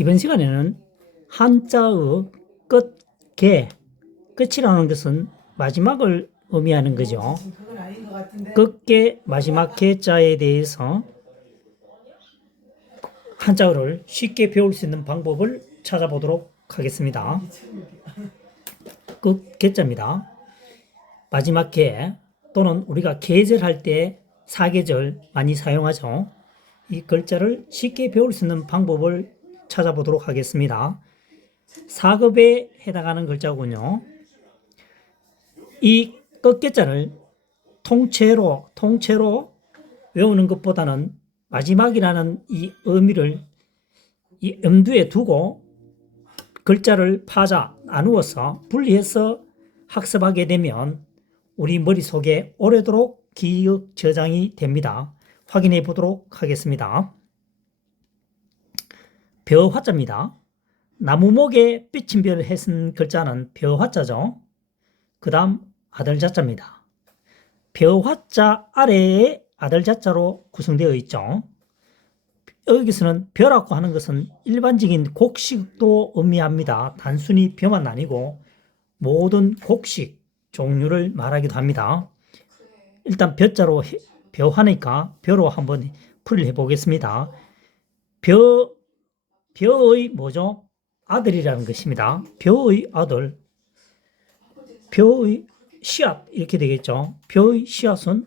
이번 시간에는 한자의 끝, 끝이라는 것은 마지막을 의미하는 거죠. 끝게 마지막 개자에 대해서 한자어를 쉽게 배울 수 있는 방법을 찾아보도록 하겠습니다. 끝 개자입니다. 마지막 개 또는 우리가 계절할 때 사계절 많이 사용하죠. 이 글자를 쉽게 배울 수 있는 방법을 찾아보도록 하겠습니다. 4급에 해당하는 글자군요. 이 끝개자를 통째로 외우는 것보다는 마지막이라는 이 의미를 이 염두에 두고 글자를 나누어서 분리해서 학습하게 되면 우리 머릿속에 오래도록 기억 저장이 됩니다. 확인해 보도록 하겠습니다. 벼화자입니다. 나무목에 삐침별 했은 글자는 벼화자죠. 그 다음 아들자자입니다. 벼화자 아래에 아들자자로 구성되어 있죠. 여기서는 벼라고 하는 것은 일반적인 곡식도 의미합니다. 단순히 벼만 아니고 모든 곡식 종류를 말하기도 합니다. 일단 벼자로 벼하니까 벼로 한번 풀이를 해보겠습니다. 벼의 뭐죠? 아들이라는 것입니다. 벼의 아들, 벼의 씨앗 이렇게 되겠죠. 벼의 씨앗은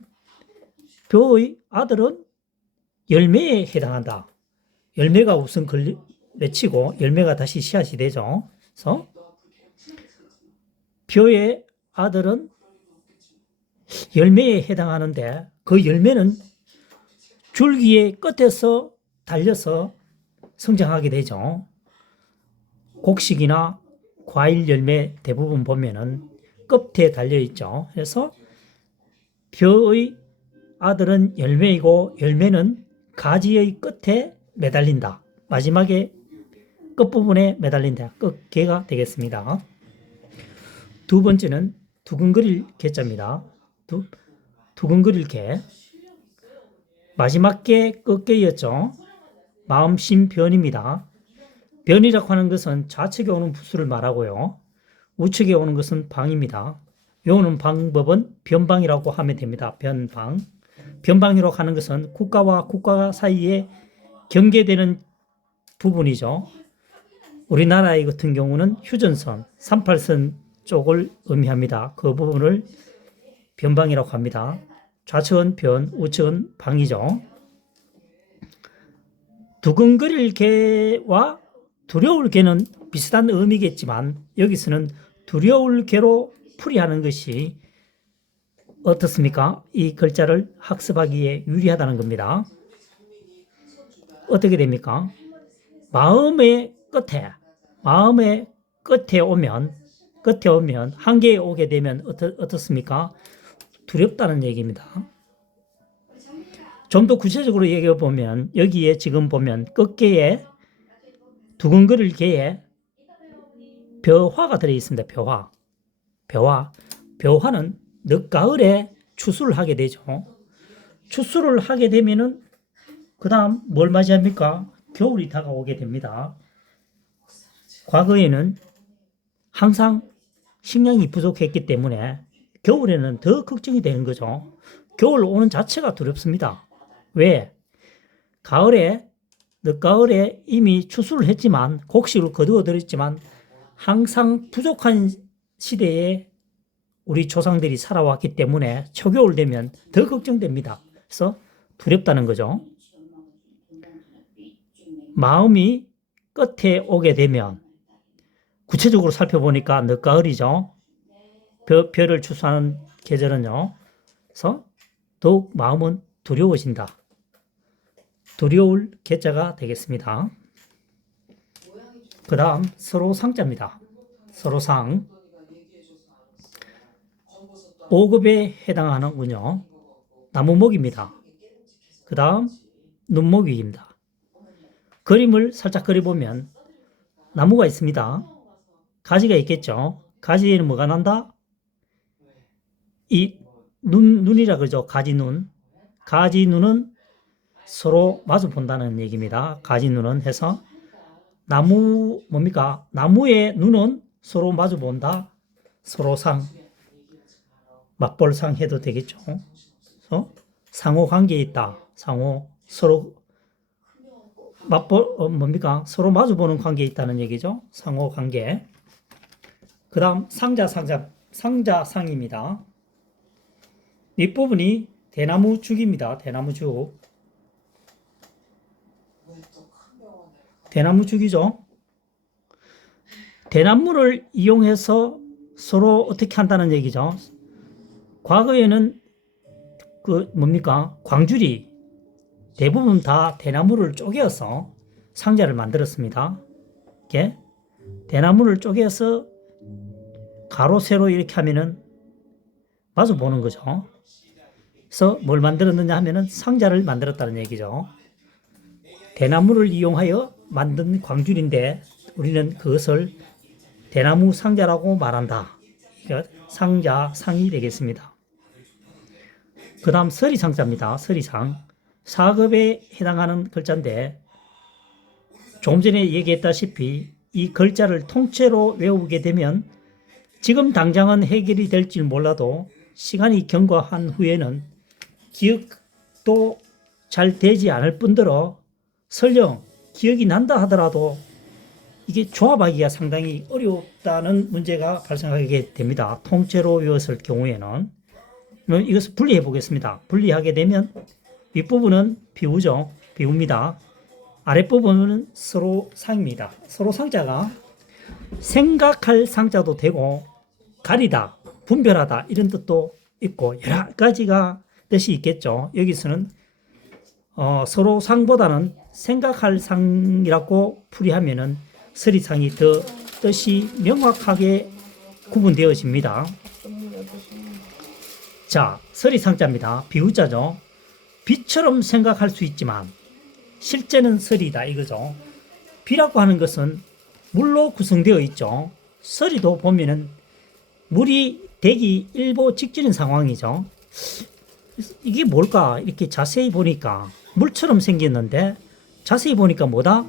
벼의 아들은 열매에 해당한다. 열매가 우선 맺히고 열매가 다시 씨앗이 되죠. 그래서 벼의 아들은 열매에 해당하는데 그 열매는 줄기의 끝에서 달려서 성장하게 되죠. 곡식이나 과일 열매 대부분 보면은 끝에 달려 있죠. 그래서 벼의 아들은 열매이고 열매는 가지의 끝에 매달린다. 마지막에 끝부분에 매달린다. 끝개가 되겠습니다. 두 번째는 두근거릴 개자입니다. 두근거릴 개. 마지막 개 끝개였죠. 마음심 변입니다. 변이라고 하는 것은 좌측에 오는 부수를 말하고요. 우측에 오는 것은 방입니다. 외우는 방법은 변방이라고 하면 됩니다. 변방. 변방이라고 하는 것은 국가와 국가 사이에 경계되는 부분이죠. 우리나라 같은 경우는 휴전선, 38선 쪽을 의미합니다. 그 부분을 변방이라고 합니다. 좌측은 변, 우측은 방이죠. 두근거릴 개와 두려울 개는 비슷한 의미겠지만 여기서는 두려울 개로 풀이하는 것이 어떻습니까? 이 글자를 학습하기에 유리하다는 겁니다. 어떻게 됩니까? 마음의 끝에 오면 한계에 오게 되면 어떻습니까? 두렵다는 얘기입니다. 좀 더 구체적으로 얘기해 보면 여기에 지금 보면 끝개에 두근거릴 개에 벼화가 들어 있습니다. 벼화는 늦가을에 추수를 하게 되죠. 추수를 하게 되면은 그 다음 뭘 맞이합니까? 겨울이 다가오게 됩니다. 과거에는 항상 식량이 부족했기 때문에 겨울에는 더 걱정이 되는 거죠. 겨울 오는 자체가 두렵습니다. 왜? 늦가을에 이미 추수를 했지만 곡식을 거두어들였지만 항상 부족한 시대에 우리 조상들이 살아왔기 때문에 초겨울 되면 더 걱정됩니다. 그래서 두렵다는 거죠. 마음이 끝에 오게 되면 구체적으로 살펴보니까 늦가을이죠. 벼를 추수하는 계절은요. 그래서 더욱 마음은 두려워진다. 두려울 계자가 되겠습니다. 그 다음 서로상자입니다. 서로상 5급에 해당하는군요. 나무목입니다. 그 다음 눈목입니다. 그림을 살짝 그려보면 나무가 있습니다. 가지가 있겠죠. 가지에는 뭐가 난다? 이 눈이라 그러죠. 가지눈. 가지눈은 서로 마주 본다는 얘기입니다. 가지눈은 해서 나무 뭡니까? 나무의 눈은 서로 마주 본다. 서로상, 맞벌상 해도 되겠죠. 상호 관계에 있다. 상호 서로 뭡니까? 서로 마주 보는 관계에 있다는 얘기죠. 상호 관계. 그다음 상자상입니다. 윗부분이 대나무죽입니다. 대나무죽. 대나무죽이죠. 대나무를 이용해서 서로 어떻게 한다는 얘기죠. 과거에는 광줄이 대부분 다 대나무를 쪼개서 상자를 만들었습니다. 이렇게 대나무를 쪼개서 가로 세로 이렇게 하면은 마주 보는 거죠. 그래서 뭘 만들었느냐 하면은 상자를 만들었다는 얘기죠. 대나무를 이용하여 만든 광줄인데 우리는 그것을 대나무 상자라고 말한다. 상자상이 되겠습니다. 그 다음 서리상자입니다. 서리상. 사급에 해당하는 글자인데 조금 전에 얘기했다시피 이 글자를 통째로 외우게 되면 지금 당장은 해결이 될지 몰라도 시간이 경과한 후에는 기억도 잘 되지 않을 뿐더러 설령 기억이 난다 하더라도 이게 조합하기가 상당히 어렵다는 문제가 발생하게 됩니다. 통째로 외웠을 경우에는. 이것을 분리해 보겠습니다. 분리하게 되면 윗부분은 비우죠. 비웁니다. 아랫부분은 서로 상입니다. 서로 상자가 생각할 상자도 되고 가리다, 분별하다 이런 뜻도 있고 여러 가지가 뜻이 있겠죠. 여기서는 서로 상보다는 생각할 상이라고 풀이하면은 서리상이 더 뜻이 명확하게 구분되어집니다. 자, 서리상자입니다. 비우자죠. 비처럼 생각할 수 있지만 실제는 서리다 이거죠. 비라고 하는 것은 물로 구성되어 있죠. 서리도 보면은 물이 되기 일보 직전인 상황이죠. 이게 뭘까? 이렇게 자세히 보니까 물처럼 생겼는데 자세히 보니까 뭐다?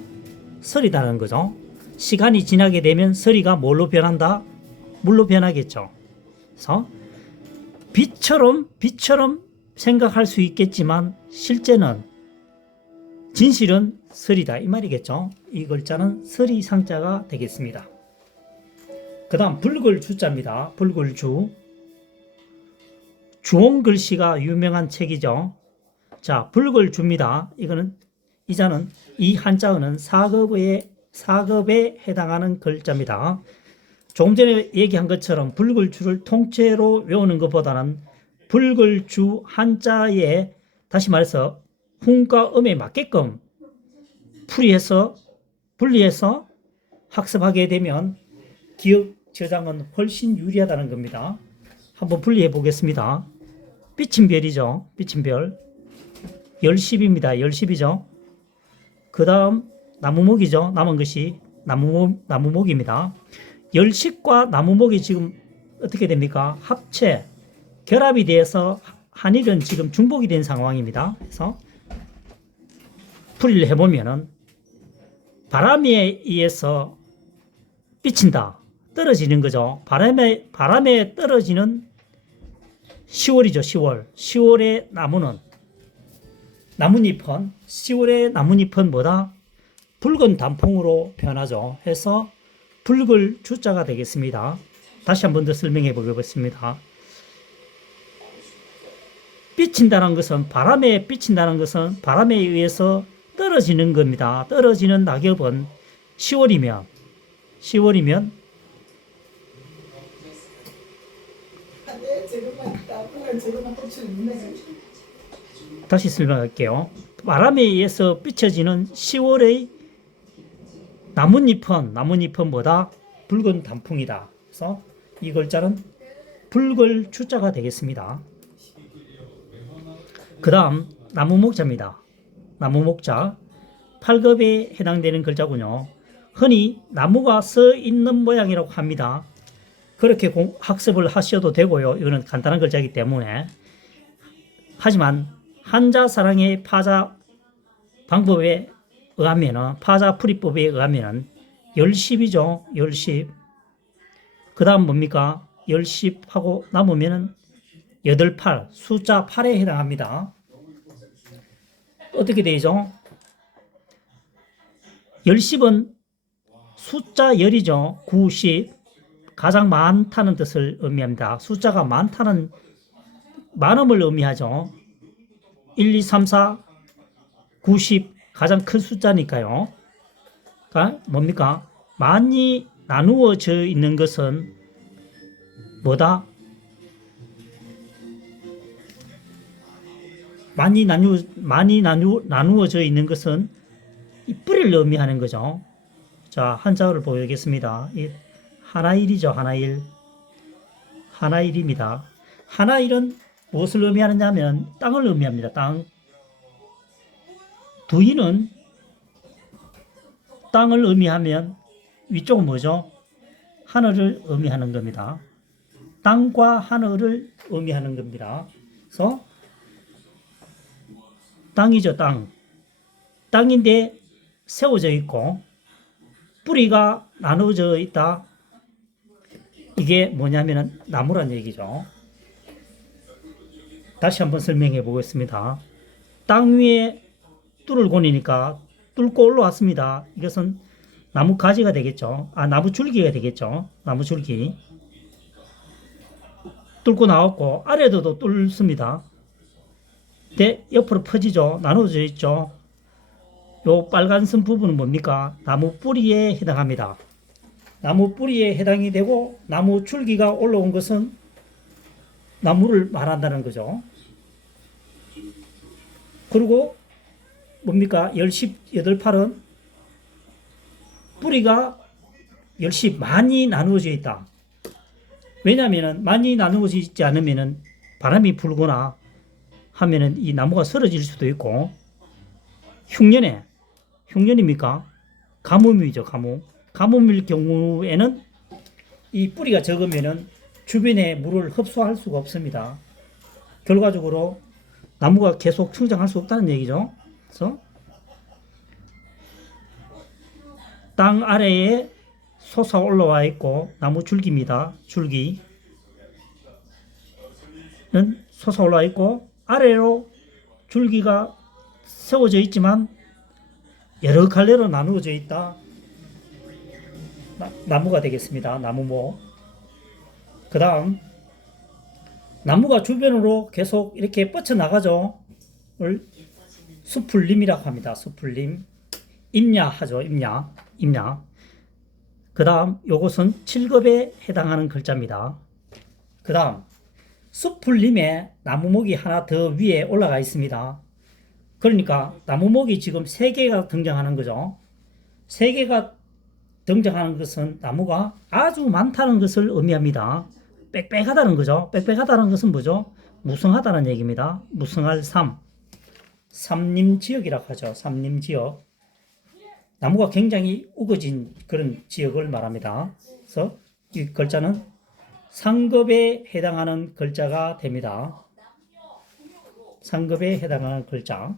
서리다는 거죠. 시간이 지나게 되면 서리가 뭘로 변한다? 물로 변하겠죠. 그래서 빛처럼 생각할 수 있겠지만 실제는 진실은 서리다 이 말이겠죠. 이 글자는 서리상자가 되겠습니다. 그 다음 불글주자입니다. 불글주. 주홍글씨가 유명한 책이죠. 자, 불글주입니다. 이 자는 이 한자어는 사급에 해당하는 글자입니다. 조금 전에 얘기한 것처럼 불글주를 통째로 외우는 것보다는 불글주 한자에 다시 말해서 훈과 음에 맞게끔 분리해서 학습하게 되면 기억 저장은 훨씬 유리하다는 겁니다. 한번 분리해 보겠습니다. 삐침별이죠. 삐침별. 열십입니다. 열십이죠. 그 다음 나무목이죠. 남은 것이 나무목입니다. 열십과 나무목이 지금 어떻게 됩니까? 합체, 결합이 돼서 한일은 지금 중복이 된 상황입니다. 그래서 풀이를 해보면은 바람에 의해서 삐친다. 떨어지는 거죠. 바람에 떨어지는 10월이죠. 10월. 10월의 나뭇잎은 10월의 나뭇잎은 뭐다? 붉은 단풍으로 변하죠. 해서 붉을 주자가 되겠습니다. 다시 한 번 더 설명해 보겠습니다. 바람에 삐친다는 것은 바람에 의해서 떨어지는 겁니다. 떨어지는 낙엽은 10월이면 다시 설명할게요. 바람에 의해서 비춰지는 10월의 나뭇잎은 뭐다? 붉은 단풍이다. 그래서 이 글자는 붉을 주자가 되겠습니다. 그 다음 나무목자입니다. 나무목자 8급에 해당되는 글자군요. 흔히 나무가 써 있는 모양이라고 합니다. 그렇게 학습을 하셔도 되고요. 이거는 간단한 글자이기 때문에. 하지만 한자 사랑의 파자 방법에 의하면은 파자풀이법에 의하면은 열십이죠. 열십. 그 다음 뭡니까? 열십하고 남으면은 여덟, 팔. 숫자 8에 해당합니다. 어떻게 되죠? 열십은 숫자 열이죠. 9, 10. 가장 많다는 뜻을 의미합니다. 숫자가 많다는 많음을 의미하죠. 1, 2, 3, 4, 90 가장 큰 숫자니까요. 그러니까 뭡니까? 많이 나누어져 있는 것은 뭐다? 나누어져 있는 것은 이 뿌리를 의미하는 거죠. 자, 한자어를 보여드리겠습니다. 하나일이죠. 하나일. 하나일입니다. 하나일은 무엇을 의미하느냐 하면 땅을 의미합니다. 땅. 두인은 땅을 의미하면 위쪽은 뭐죠? 하늘을 의미하는 겁니다. 땅과 하늘을 의미하는 겁니다. 그래서 땅이죠. 땅. 땅인데 세워져 있고 뿌리가 나누어져 있다. 이게 뭐냐면 나무란 얘기죠. 다시 한번 설명해 보겠습니다. 땅 위에 뚫을 고니니까 뚫고 올라왔습니다. 이것은 나무 가지가 되겠죠. 나무 줄기가 되겠죠. 나무 줄기. 뚫고 나왔고 아래도 뚫습니다. 옆으로 퍼지죠. 나눠져 있죠. 요 빨간 선 부분은 뭡니까? 나무 뿌리에 해당합니다. 나무 뿌리에 해당이 되고 나무 줄기가 올라온 것은 나무를 말한다는 거죠. 그리고 뭡니까? 열십, 여덟, 팔은 뿌리가 열십 많이 나누어져 있다. 왜냐하면 많이 나누어져 있지 않으면 바람이 불거나 하면은 이 나무가 쓰러질 수도 있고 흉년입니까? 가뭄이죠. 가뭄일 경우에는 이 뿌리가 적으면은 주변에 물을 흡수할 수가 없습니다. 결과적으로 나무가 계속 성장할 수 없다는 얘기죠. 그래서 땅 아래에 솟아 올라와 있고 나무 줄기입니다. 줄기는 솟아 올라와 있고 아래로 줄기가 세워져 있지만 여러 갈래로 나누어져 있다. 나무가 되겠습니다. 나무모. 그 다음 나무가 주변으로 계속 이렇게 뻗쳐나가죠. 수풀림이라고 합니다. 수풀림. 임야하죠. 임야. 그 다음 요것은 7급에 해당하는 글자입니다. 그 다음 수풀림에 나무목이 하나 더 위에 올라가 있습니다. 그러니까 나무목이 지금 3개가 등장하는 거죠. 3개가 등장하는 것은 나무가 아주 많다는 것을 의미합니다. 빽빽하다는 거죠. 빽빽하다는 것은 뭐죠? 무성하다는 얘기입니다. 무성할 삼림지역이라고 하죠. 삼림지역. 나무가 굉장히 우거진 그런 지역을 말합니다. 그래서 이 글자는 상급에 해당하는 글자가 됩니다. 상급에 해당하는 글자.